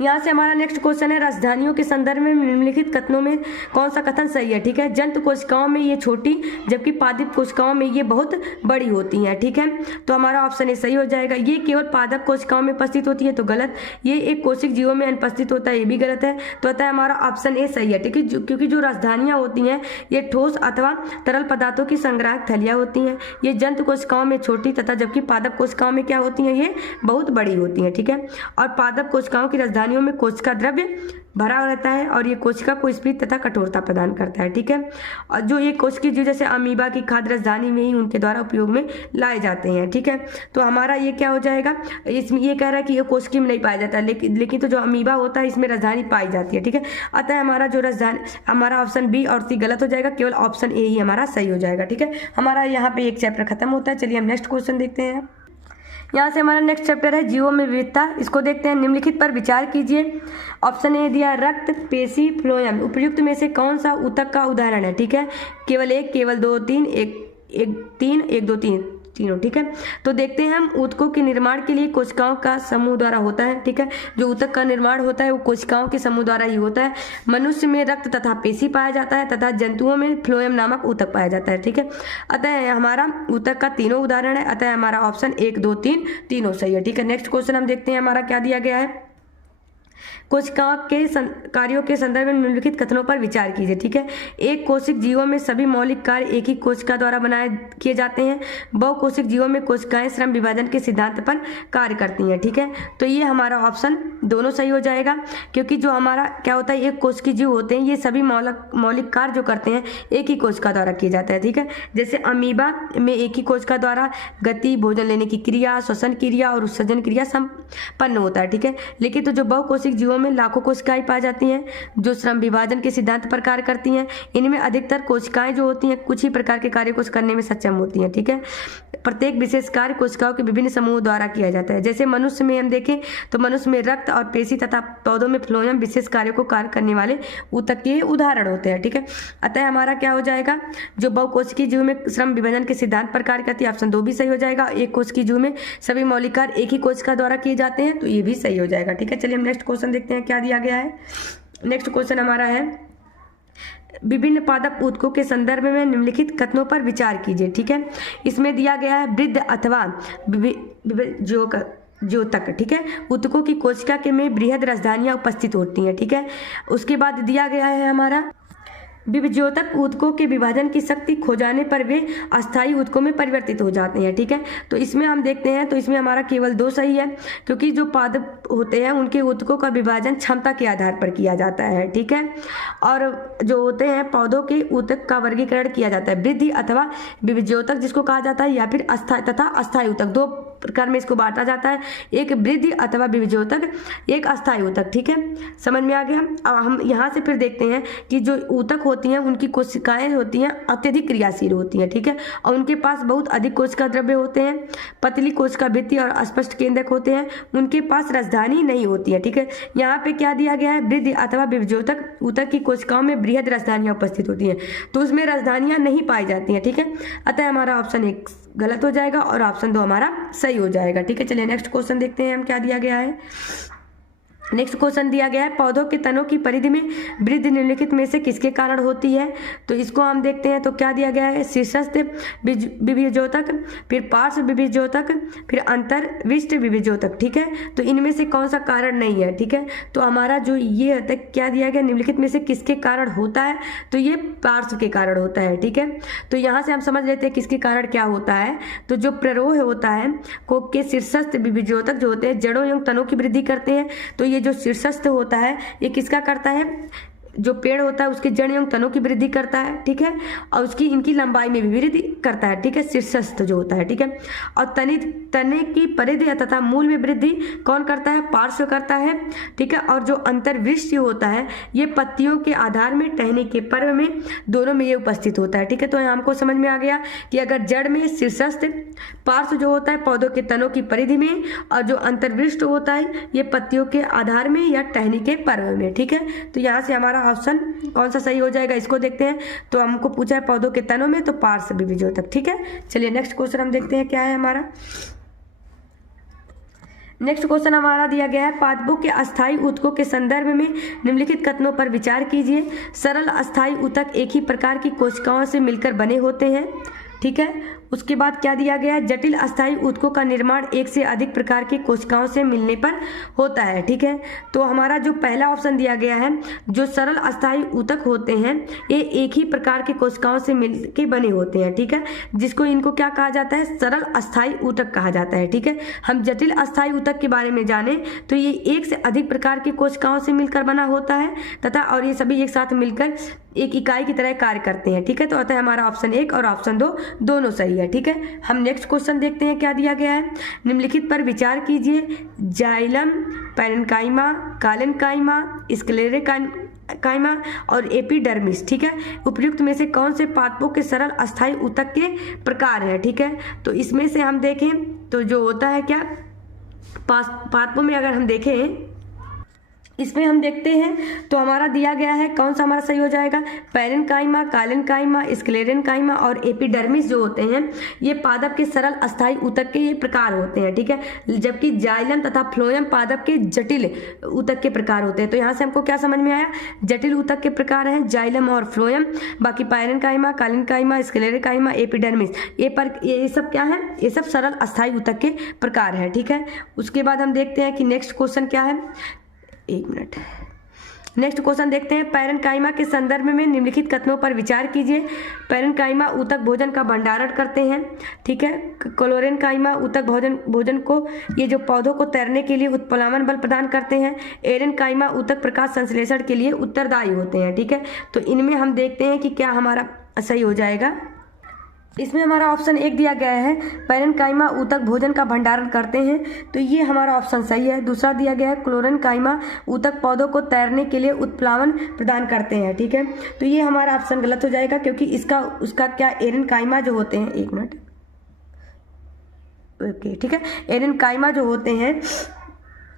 यहाँ से हमारा नेक्स्ट क्वेश्चन है, राजधानियों के संदर्भ में निम्नलिखित कथनों में कौन सा कथन सही है। ठीक है, जंतु कोशिकाओं में ये छोटी जबकि पादप कोशिकाओं में ये बहुत बड़ी होती हैं। ठीक है, तो हमारा ऑप्शन ए सही हो जाएगा। ये केवल पादप कोशिकाओं में उपस्थित होती है, तो गलत। ये एक कोशिक जीवों में अनुपस्थित होता है, ये भी गलत है। तो अतः हमारा ऑप्शन ए सही है। ठीक है, क्योंकि जो राजधानियाँ होती हैं ये ठोस अथवा तरल पदार्थों की संग्राहक थैलियाँ होती हैं। ये जंतु कोशिकाओं में छोटी तथा जबकि पादप कोशिकाओं में क्या होती हैं, ये बहुत बड़ी होती हैं। ठीक है, और पादप कोशिकाओं की राजधानी राजधानियों में कोशिका द्रव्य भरा रहता है और ये कोशिका को स्पीड तथा कठोरता प्रदान करता है, ठीक है। और जो ये कोशिकीय जीव जैसे अमीबा की खाद्य राजधानी में ही उनके द्वारा उपयोग में लाए जाते हैं, ठीक है। तो हमारा ये क्या हो जाएगा, इसमें ये कह रहा है कि ये कोशिकी में नहीं पाया जाता है, लेकिन तो जो अमीबा होता है इसमें राजधानी पाई जाती है, ठीक है। अतः हमारा जो राजधानी, हमारा ऑप्शन बी और सी गलत हो जाएगा, केवल ऑप्शन ए ही हमारा सही हो जाएगा, ठीक है। हमारा यहाँ पे एक चैप्टर खत्म होता है। चलिए हम नेक्स्ट क्वेश्चन देखते हैं। यहाँ से हमारा नेक्स्ट चैप्टर है जीवों में विविधता। इसको देखते हैं। निम्नलिखित पर विचार कीजिए। ऑप्शन ए दिया रक्त, पेशी, फ्लोएम। उपयुक्त में से कौन सा ऊतक का उदाहरण है, ठीक है। केवल एक, केवल दो, तीन, एक दो तीन, तीनों, ठीक है। तो देखते हैं हम ऊतकों के निर्माण के लिए कोशिकाओं का समूह द्वारा होता है, ठीक है। जो ऊतक का निर्माण होता है वो कोशिकाओं के समूह द्वारा ही होता है। मनुष्य में रक्त तथा पेशी पाया जाता है तथा जंतुओं में फ्लोएम नामक ऊतक पाया जाता है, ठीक है। अतः हमारा ऊतक का तीनों उदाहरण है। अतः हमारा ऑप्शन 1, 2, 3 तीनों सही है, ठीक है। नेक्स्ट क्वेश्चन हम देखते हैं हमारा क्या दिया गया है। कोशिकाओं के कार्यों के संदर्भ में निम्नलिखित कथनों पर विचार कीजिए, ठीक है। एक कोशिक जीवों में सभी मौलिक कार्य एक ही कोशिका द्वारा बनाए किए जाते हैं। बहुकोशिक जीवों में कोशिकाएं श्रम विभाजन के सिद्धांत पर कार्य करती हैं, ठीक है। तो ये हमारा ऑप्शन दोनों सही हो जाएगा, क्योंकि जो हमारा क्या होता है, एक कोशिकीय जीव होते हैं, ये सभी मौलिक कार्य जो करते हैं एक ही कोशिका द्वारा किए जाते हैं, ठीक है। जैसे अमीबा में एक ही कोशिका द्वारा गति, भोजन लेने की क्रिया, श्वसन क्रिया और उत्सर्जन क्रिया संपन्न होता है, ठीक है। लेकिन तो जो बहुकोशिक जीवों में लाखों कोशिकाएं पाई जाती हैं जो श्रम विभाजन के सिद्धांत पर कार्य करती हैं। इनमें अधिकतर कोशिकाएं जो होती हैं कुछ ही प्रकार के कार्य को करने में सक्षम होती हैं, ठीक है। प्रत्येक विशेष कार्य कोशिकाओं के विभिन्न समूहों द्वारा किया जाता है। जैसे मनुष्य में हम देखें तो मनुष्य में रक्त और पेशी तथा पौधों में फ्लोएम विशेष कार्यों को कार्य करने वाले ऊतक के उदाहरण होते हैं, ठीक है। अतः हमारा क्या हो जाएगा, जो बहुकोशिकीय जीव में श्रम विभाजन के सिद्धांत पर कार्य करती है, ऑप्शन 2 भी सही हो जाएगा। एक कोशिकीय जीव में सभी मौलिक कार्य एक ही कोशिका द्वारा किए जाते हैं, तो ये भी सही हो जाएगा, ठीक है। चलिए हम नेक्स्ट क्वेश्चन देखते हैं क्या दिया गया है। नेक्स्ट क्वेश्चन हमारा है विभिन्न पादप ऊतकों के संदर्भ में निम्नलिखित कथनों पर विचार कीजिए, ठीक है। इसमें दिया गया है वृद्ध अथवा ज्योतक, ठीक है। ऊतकों की कोशिका के में बृहद राजधानियां उपस्थित होती हैं, ठीक है। उसके बाद दिया गया है हमारा विभज्योतक ऊतकों के विभाजन की शक्ति खो जाने पर वे अस्थायी ऊतकों में परिवर्तित हो जाते हैं, ठीक है। तो इसमें हम देखते हैं तो इसमें हमारा केवल 2 सही है, क्योंकि जो पादप होते हैं उनके ऊतकों का विभाजन क्षमता के आधार पर किया जाता है, ठीक है। और जो होते हैं पौधों के ऊतक का वर्गीकरण किया जाता है वृद्धि अथवा विभज्योतक जिसको कहा जाता है, या फिर अस्थायी तथा अस्थायी ऊतक। 2 प्रकार में इसको बांटा जाता है, एक वृद्धि अथवा विभज्योतक, एक अस्थायी ऊतक, ठीक है। समझ में आ गया। अब हम यहाँ से फिर देखते हैं कि जो ऊतक होती हैं उनकी कोशिकाएं होती हैं अत्यधिक क्रियाशील होती हैं, ठीक है। और उनके पास बहुत अधिक कोशिका द्रव्य होते हैं, पतली कोशिका भित्ति और अस्पष्ट केंद्रक होते हैं, उनके पास राजधानी नहीं होती है, ठीक है। यहाँ पे क्या दिया गया है, वृद्धि अथवा विभज्योतक ऊतक की कोशिकाओं में बृहद राजधानियां उपस्थित होती हैं, तो उसमें राजधानियां नहीं पाई जाती हैं, ठीक है। अतः हमारा ऑप्शन 1 गलत हो जाएगा और ऑप्शन 2 हमारा सही हो जाएगा, ठीक है। चलिए नेक्स्ट क्वेश्चन देखते हैं हम क्या दिया गया है। नेक्स्ट क्वेश्चन दिया गया है पौधों के तनों की परिधि में वृद्धि निम्नलिखित में से किसके कारण होती है। तो इसको हम देखते हैं तो क्या दिया गया है, शीर्षस्थ विभज्योतक, फिर पार्श्व विभज्योतक, फिर अंतर्विष्ट विभज्योतक, ठीक है। तो इनमें से कौन सा कारण नहीं है, ठीक है। तो हमारा जो ये होता है क्या दिया गया, निम्नलिखित में से किसके कारण होता है, तो ये पार्श्व के कारण होता है, ठीक है। तो यहाँ से हम समझ लेते हैं किसके कारण क्या होता है। तो जो प्ररोह होता है को के शीर्षस्थ विभज्योतक जो होते हैं जड़ों एवं तनों की वृद्धि करते हैं। तो ये जो शीर्षस्थ होता है ये किसका करता है, जो पेड़ होता है उसके जड़ एवं तनों की वृद्धि करता है, ठीक है। और उसकी इनकी लंबाई में भी वृद्धि करता है, ठीक है, शीर्षस्थ जो होता है, ठीक है। और तने की परिधि तथा मूल में वृद्धि कौन करता है, पार्श्व करता है, ठीक है। और जो अंतर्विष्ट होता है ये पत्तियों के आधार में, टहनी के पर्व में, दोनों में ये उपस्थित होता है, ठीक है। तो हमको समझ में आ गया कि अगर जड़ में शीर्षस्थ, पार्श्व जो होता है पौधों के तनों की परिधि में, और जो अंतर्विष्ट होता है ये पत्तियों के आधार में या टहनी के पर्व में, ठीक है। तो यहाँ से हमारा ऑप्शन कौन सा सही हो जाएगा इसको देखते हैं। तो हमको पूछा है पौधों के तनों में, तो पार्श्व विभज्योतक, ठीक है। चलिए नेक्स्ट क्वेश्चन हम देखते हैं क्या है हमारा। नेक्स्ट क्वेश्चन हमारा दिया गया है पादपों के अस्थायी ऊतकों के संदर्भ में निम्नलिखित कथनों पर विचार कीजिए। सरल अस्थायी ऊतक एक ही प्रकार की कोशिकाओं से मिलकर बने होते हैं। ठीक है। उसके बाद क्या दिया गया है, जटिल अस्थायी ऊतकों का निर्माण एक से अधिक प्रकार की कोशिकाओं से मिलने पर होता है, ठीक है। तो हमारा जो पहला ऑप्शन दिया गया है, जो सरल अस्थायी ऊतक होते हैं ये एक ही प्रकार की कोशिकाओं से मिल के बने होते हैं, ठीक है, जिसको इनको क्या कहा जाता है, सरल अस्थायी ऊतक कहा जाता है, ठीक है। हम जटिल अस्थायी ऊतक के बारे में जाने तो ये एक से अधिक प्रकार की कोशिकाओं से मिलकर बना होता है तथा और ये सभी एक साथ मिलकर एक इकाई की तरह कार्य करते हैं, ठीक है। तो अतः हमारा ऑप्शन 1 और ऑप्शन 2 दोनों सही है, ठीक है। हम नेक्स्ट क्वेश्चन देखते हैं क्या दिया गया है। निम्नलिखित पर विचार कीजिए, जाइलम, पैरेन्काइमा, कालेन्काइमा, स्क्लेरेन्काइमा और एपिडर्मिस, ठीक है, उपयुक्त में से कौन से पादपों के सरल अस्थायी ऊतक के प्रकार है, ठीक है। तो इसमें से हम देखें तो जो होता है क्या, पादपों में अगर हम देखें इसमें हम देखते हैं तो हमारा दिया गया है कौन सा हमारा सही हो जाएगा, पैरेन्काइमा, कालेन्काइमा, स्क्लेरेन्काइमा और एपिडर्मिस जो होते हैं ये पादप के सरल अस्थायी ऊतक के ये प्रकार होते हैं, ठीक है। जबकि जाइलम तथा फ्लोएम पादप के जटिल ऊतक के प्रकार होते हैं। तो यहाँ से हमको क्या समझ में आया, जटिल ऊतक के प्रकार हैं जाइलम और फ्लोएम, बाकी पैरेन्काइमा, कालेन्काइमा, स्क्लेरेन्काइमा, एपिडर्मिस ये सब क्या है, ये सब सरल अस्थायी ऊतक के प्रकार है, ठीक है। उसके बाद हम देखते हैं कि नेक्स्ट क्वेश्चन क्या है, एक मिनट, नेक्स्ट क्वेश्चन देखते हैं। पैरेन्काइमा के संदर्भ में निम्नलिखित कथनों पर विचार कीजिए। पैरेन्काइमा ऊतक भोजन का भंडारण करते हैं, ठीक है। क्लोरेन्काइमा ऊतक भोजन को ये जो पौधों को तैरने के लिए उत्प्लावन बल प्रदान करते हैं। एरेन्काइमा ऊतक प्रकाश संश्लेषण के लिए उत्तरदायी होते हैं, ठीक है। तो इनमें हम देखते हैं कि क्या हमारा सही हो जाएगा। इसमें हमारा ऑप्शन 1 दिया गया है, पैरेन्काइमा ऊतक भोजन का भंडारण करते हैं, तो ये हमारा ऑप्शन सही है। दूसरा दिया गया है, क्लोरेन्काइमा ऊतक पौधों को तैरने के लिए उत्प्लावन प्रदान करते हैं, ठीक है। तो ये हमारा ऑप्शन गलत हो जाएगा क्योंकि उसका क्या, एरेन्काइमा जो होते हैं, एक मिनट, ओके, ठीक है, एरेन्काइमा जो होते हैं,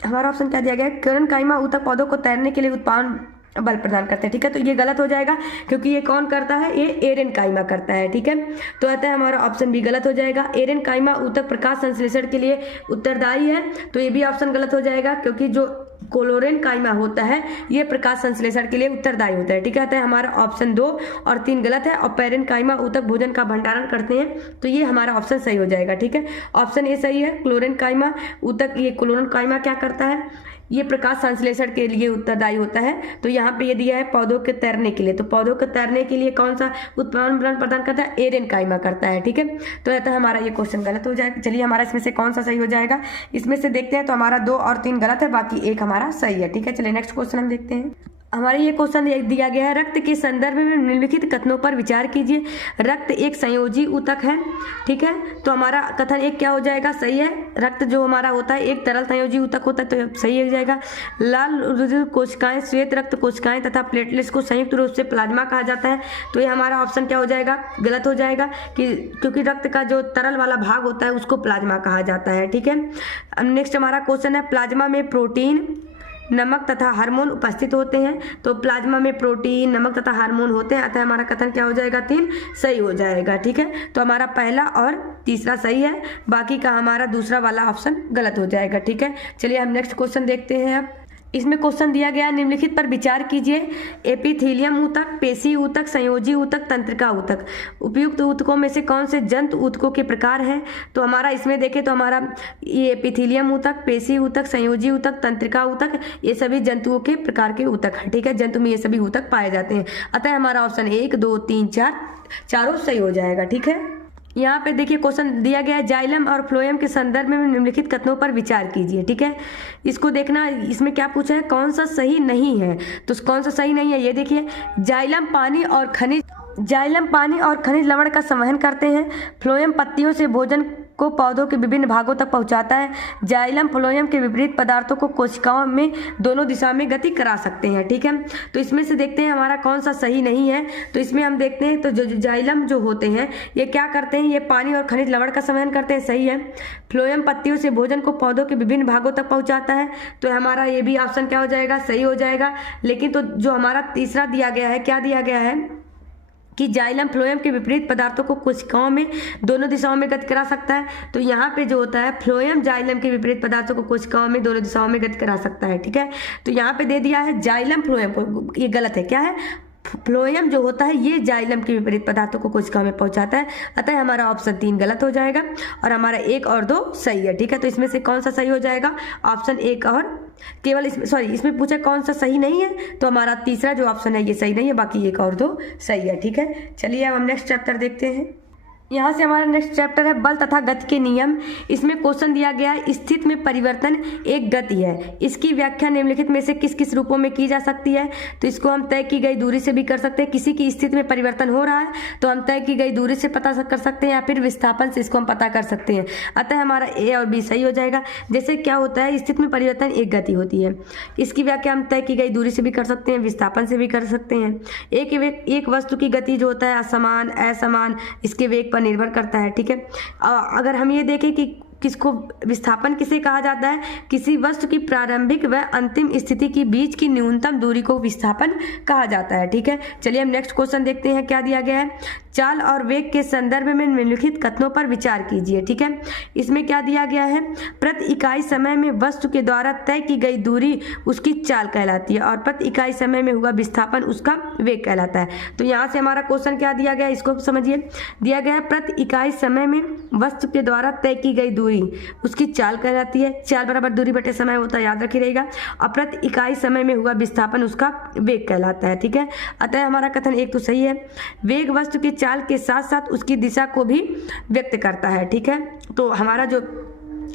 हमारा ऑप्शन क्या दिया गया है, क्लोरेन्काइमा ऊतक पौधों को तैरने के लिए उत्प्लावन बल प्रदान करते हैं, ठीक है। तो ये गलत हो जाएगा क्योंकि ये कौन करता है, ये एरेन्काइमा करता है, ठीक है। तो अतः हमारा ऑप्शन भी गलत हो जाएगा। एरेन्काइमा ऊतक प्रकाश संश्लेषण के लिए उत्तरदायी है, तो ये भी ऑप्शन गलत हो जाएगा क्योंकि जो क्लोरेन्काइमा होता है ये प्रकाश संश्लेषण के लिए उत्तरदायी होता है, ठीक है। अतः हमारा ऑप्शन 2 और 3 गलत है और पैरेन्काइमा ऊतक भोजन का भंडारण करते हैं, तो ये हमारा ऑप्शन सही हो जाएगा, ठीक है। ऑप्शन ए सही है, क्लोरेन्काइमा ऊतक, ये क्लोरेन्काइमा क्या करता है, ये प्रकाश संश्लेषण के लिए उत्तरदायी होता है। तो यहाँ पे ये दिया है पौधों के तैरने के लिए, तो पौधों के तैरने के लिए कौन सा उत्प्लावन बल प्रदान करता है, एरेन्काइमा करता है, ठीक है। तो अतः हमारा ये क्वेश्चन गलत हो जाएगा। चलिए हमारा इसमें से कौन सा सही हो जाएगा, इसमें से देखते हैं। तो हमारा 2 और 3 गलत है, बाकी 1 हमारा सही है, ठीक है। चलिए नेक्स्ट क्वेश्चन हम देखते हैं। हमारे ये क्वेश्चन दिया गया है, रक्त के संदर्भ में निम्नलिखित कथनों पर विचार कीजिए। रक्त एक संयोजी ऊतक है, ठीक है। तो हमारा कथन 1 क्या हो जाएगा, सही है। रक्त जो हमारा होता है एक तरल संयोजी ऊतक होता है, तो सही हो जाएगा। लाल रुधिर कोशिकाएं, श्वेत रक्त कोशिकाएं तथा प्लेटलेट्स को संयुक्त रूप से प्लाज्मा कहा जाता है, तो ये हमारा ऑप्शन क्या हो जाएगा, गलत हो जाएगा क्योंकि रक्त का जो तरल वाला भाग होता है उसको प्लाज्मा कहा जाता है, ठीक है। नेक्स्ट हमारा क्वेश्चन है, प्लाज्मा में प्रोटीन, नमक तथा हार्मोन उपस्थित होते हैं, तो प्लाज्मा में प्रोटीन, नमक तथा हार्मोन होते हैं, अतः हमारा कथन क्या हो जाएगा, 3 सही हो जाएगा, ठीक है। तो हमारा पहला और तीसरा सही है, बाकी का हमारा दूसरा वाला ऑप्शन गलत हो जाएगा, ठीक है। चलिए हम नेक्स्ट क्वेश्चन देखते हैं। अब इसमें क्वेश्चन दिया गया, निम्नलिखित पर विचार कीजिए। एपिथेलियम ऊतक, पेशी ऊतक, संयोजी ऊतक, तंत्रिका ऊतक, उपयुक्त ऊतकों में से कौन से जंतु ऊतकों के प्रकार हैं। तो हमारा इसमें देखें तो हमारा ये एपिथेलियम ऊतक, पेशी ऊतक, संयोजी ऊतक, तंत्रिका ऊतक, ये सभी जंतुओं के प्रकार के ऊतक हैं, ठीक है। जंतु में ये सभी ऊतक पाए जाते हैं, अतः हमारा ऑप्शन 1, 2, 3, 4 चारों सही हो जाएगा, ठीक है। यहाँ पे देखिए क्वेश्चन दिया गया है, जाइलम और फ्लोएम के संदर्भ में निम्नलिखित कथनों पर विचार कीजिए, ठीक है। इसको देखना, इसमें क्या पूछा है, कौन सा सही नहीं है। तो कौन सा सही नहीं है, ये देखिए, जाइलम पानी और खनिज लवण का संवहन करते हैं। फ्लोएम पत्तियों से भोजन को पौधों के विभिन्न भागों तक पहुंचाता है। जाइलम फ्लोएम के विपरीत पदार्थों को कोशिकाओं में दोनों दिशा में गति करा सकते हैं, ठीक है। तो इसमें से देखते हैं हमारा कौन सा सही नहीं है। तो इसमें हम देखते हैं तो जो जाइलम जो होते हैं ये क्या करते हैं, ये पानी और खनिज लवण का संवहन करते हैं, सही है। फ्लोएम पत्तियों से भोजन को पौधों के विभिन्न भागों तक पहुंचाता है, तो हमारा ये भी ऑप्शन क्या हो जाएगा, सही हो जाएगा। लेकिन तो जो हमारा तीसरा दिया गया है, क्या दिया गया है कि जाइलम फ्लोएम के विपरीत पदार्थों को कोशिकाओं में दोनों दिशाओं में गति करा सकता है। तो यहाँ पे जो होता है, फ्लोएम जाइलम के विपरीत पदार्थों को कोशिकाओं में दोनों दिशाओं में गति करा सकता है, ठीक है। तो यहाँ पे दे दिया है जाइलम फ्लोएम को, ये गलत है, क्या है, फ्लोएम जो होता है ये जाइलम के विपरीत पदार्थों को कोशिका में पहुंचाता है, अतः हमारा ऑप्शन 3 गलत हो जाएगा और हमारा 1 और 2 सही है। ठीक है, तो इसमें से कौन सा सही हो जाएगा? ऑप्शन 1 और केवल इसमें पूछा कौन सा सही नहीं है, तो हमारा तीसरा जो ऑप्शन है ये सही नहीं है, बाकी 1 और 2 सही है। ठीक है, चलिए अब हम नेक्स्ट चैप्टर देखते हैं। यहाँ से हमारा नेक्स्ट चैप्टर है बल तथा गति के नियम। इसमें क्वेश्चन दिया गया है स्थिति में परिवर्तन एक गति है, इसकी व्याख्या निम्नलिखित में से किस किस रूपों में की जा सकती है? तो इसको हम तय की गई दूरी से भी कर सकते हैं, किसी की स्थिति में परिवर्तन हो रहा है तो हम तय की गई दूरी से पता कर सकते हैं, या फिर विस्थापन से इसको हम पता कर सकते हैं। अतः हमारा ए और बी सही हो जाएगा। जैसे क्या होता है, स्थिति में परिवर्तन एक गति होती है, इसकी व्याख्या हम तय की गई दूरी से भी कर सकते हैं, विस्थापन से भी कर सकते हैं। एक वस्तु की गति जो होता है असमान असमान इसके वेग पर निर्भर करता है। ठीक है, अगर हम ये देखें कि किसको विस्थापन किसे कहा जाता है, किसी वस्तु की प्रारंभिक व अंतिम स्थिति के बीच की न्यूनतम दूरी को विस्थापन कहा जाता है। ठीक है, चलिए हम नेक्स्ट क्वेश्चन देखते हैं क्या दिया गया है। चाल और वेग के संदर्भ में निम्नलिखित कथनों पर विचार कीजिए। ठीक है, इसमें क्या दिया गया है, प्रति इकाई समय में वस्तु के द्वारा तय की गई दूरी उसकी चाल कहलाती है और प्रति इकाई समय में हुआ विस्थापन उसका वेग कहलाता है। तो यहाँ से हमारा क्वेश्चन क्या दिया गया, इसको समझिए। दिया गया है प्रति इकाई समय में वस्तु के द्वारा तय की गई दूरी उसकी चाल कहलाती है, चाल बराबर दूरी बटे समय होता है, याद रखी रहेगा। और प्रति इकाई समय में हुआ विस्थापन उसका वेग कहलाता है। ठीक है, अतः हमारा कथन 1 तो सही है। वेग वस्तु की चाल के साथ साथ उसकी दिशा को भी व्यक्त करता है। ठीक है, तो हमारा जो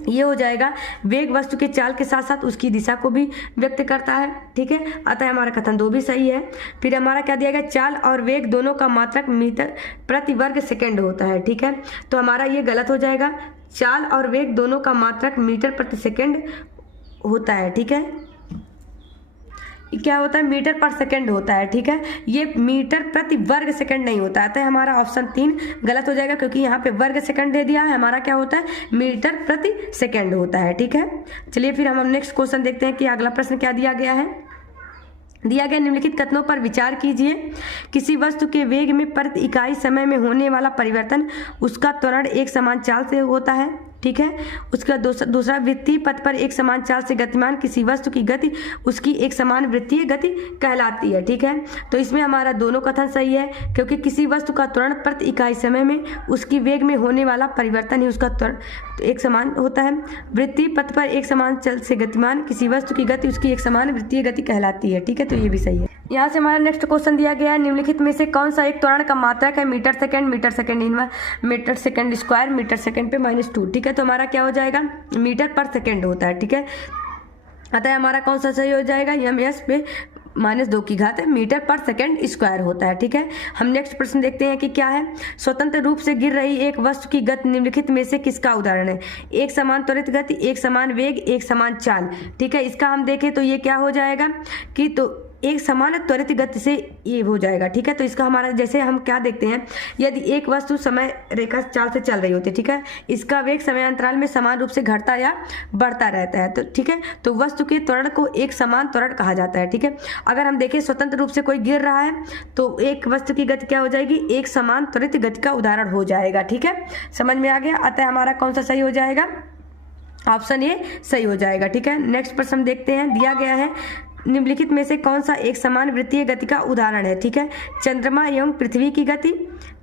ये हो जाएगा, वेग वस्तु के चाल के साथ साथ उसकी दिशा को भी व्यक्त करता है। ठीक है, अतः हमारा कथन 2 भी सही है। फिर हमारा क्या दिया गया, चाल और वेग दोनों का मात्रक मीटर प्रति वर्ग सेकंड होता है। ठीक है, तो हमारा ये गलत हो जाएगा, चाल और वेग दोनों का मात्रक मीटर प्रति सेकंड होता है। ठीक है, क्या होता है, मीटर पर सेकंड होता है। ठीक है, ये मीटर प्रति वर्ग सेकंड नहीं होता है, तो हमारा ऑप्शन 3 गलत हो जाएगा, क्योंकि यहाँ पे वर्ग सेकंड दे दिया है, हमारा क्या होता है, मीटर प्रति सेकंड होता है। ठीक है, चलिए फिर हम नेक्स्ट क्वेश्चन देखते हैं कि अगला प्रश्न क्या दिया गया है। दिया गया निम्नलिखित कथनों पर विचार कीजिए। किसी वस्तु के वेग में प्रति इकाई समय में होने वाला परिवर्तन उसका त्वरण एक समान चाल से होता है। ठीक है, उसका दूसरा वृत्तीय पथ पर एक समान चाल से गतिमान किसी वस्तु की गति उसकी एक समान वृत्तीय गति कहलाती है। ठीक है, तो इसमें हमारा दोनों कथन सही है, क्योंकि किसी वस्तु का त्वरण प्रति इकाई समय में उसकी वेग में होने वाला परिवर्तन ही उसका त्वरण एक समान होता है। वृत्तीय पथ पर एक समान चाल से गतिमान किसी वस्तु की गति उसकी एक समान वृत्तीय गति कहलाती है। ठीक है, तो ये भी सही है। यहाँ से हमारा नेक्स्ट क्वेश्चन दिया गया है, निम्नलिखित में से कौन सा एक त्वरण का मात्रक है, metre second inverse, metre second square, metre second पे -2। ठीक है, तो हमारा क्या हो जाएगा, मीटर पर सेकंड होता है। ठीक है, अतः हमारा कौन सा सही हो जाएगा, एमएस पे -2 की घात है, मीटर पर सेकंड स्क्वायर होता है। ठीक है, हम नेक्स्ट प्रश्न देखते हैं कि क्या है। स्वतंत्र रूप से गिर रही एक वस्तु की गति निम्नलिखित में से किसका उदाहरण है? एक समान त्वरित गति, एक समान वेग, एक समान चाल। ठीक है, इसका हम देखें तो ये क्या हो जाएगा कि तो एक समान त्वरित गति से ये हो जाएगा। ठीक है, तो इसका हमारा जैसे हम क्या देखते हैं, यदि एक वस्तु समय रेखा चाल से चल रही होती है, ठीक है, इसका वेग समय अंतराल में समान रूप से घटता या बढ़ता रहता है, तो ठीक है, तो वस्तु के त्वरण को एक समान त्वरण कहा जाता है। ठीक है, अगर हम देखें स्वतंत्र रूप से कोई गिर रहा है तो एक वस्तु की गति क्या हो जाएगी, एक समान त्वरित गति का उदाहरण हो जाएगा। ठीक है, समझ में आ गया, अतः हमारा कौन सा सही हो जाएगा, ऑप्शन ए सही हो जाएगा। ठीक है, नेक्स्ट प्रश्न हम देखते हैं। दिया गया है निम्नलिखित में से कौन सा एक समान वृत्तीय गति का उदाहरण है? ठीक है, चंद्रमा एवं पृथ्वी की गति,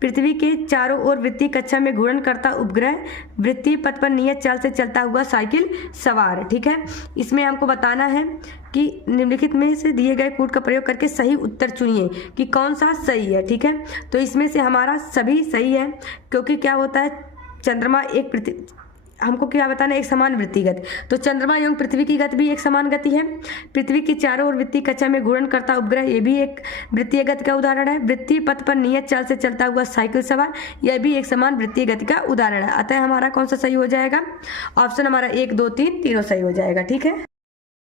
पृथ्वी के चारों ओर वृत्तीय कक्षा में घूर्णन करता उपग्रह, वृत्तीय पथ पर नियत चाल से चलता हुआ साइकिल सवार। ठीक है, इसमें हमको बताना है कि निम्नलिखित में से दिए गए कूट का प्रयोग करके सही उत्तर चुनिए कि कौन सा सही है। ठीक है, तो इसमें से हमारा सभी सही है, क्योंकि क्या होता है, चंद्रमा एक पृथ्वी, हमको क्या बताना है, एक समान वृत्तीय गति, तो चंद्रमा एवं पृथ्वी की गति भी एक समान गति है। पृथ्वी की चारों ओर वृत्तीय कक्षा में घूर्णन करता उपग्रह, ये भी एक वृत्तीय गति का उदाहरण है। वृत्तीय पथ पर नियत चाल से चलता हुआ साइकिल सवार, यह भी एक समान वृत्तीय गति का उदाहरण है। अतः हमारा कौन सा सही हो जाएगा, ऑप्शन हमारा 1, 2, 3 तीनों सही हो जाएगा। ठीक है।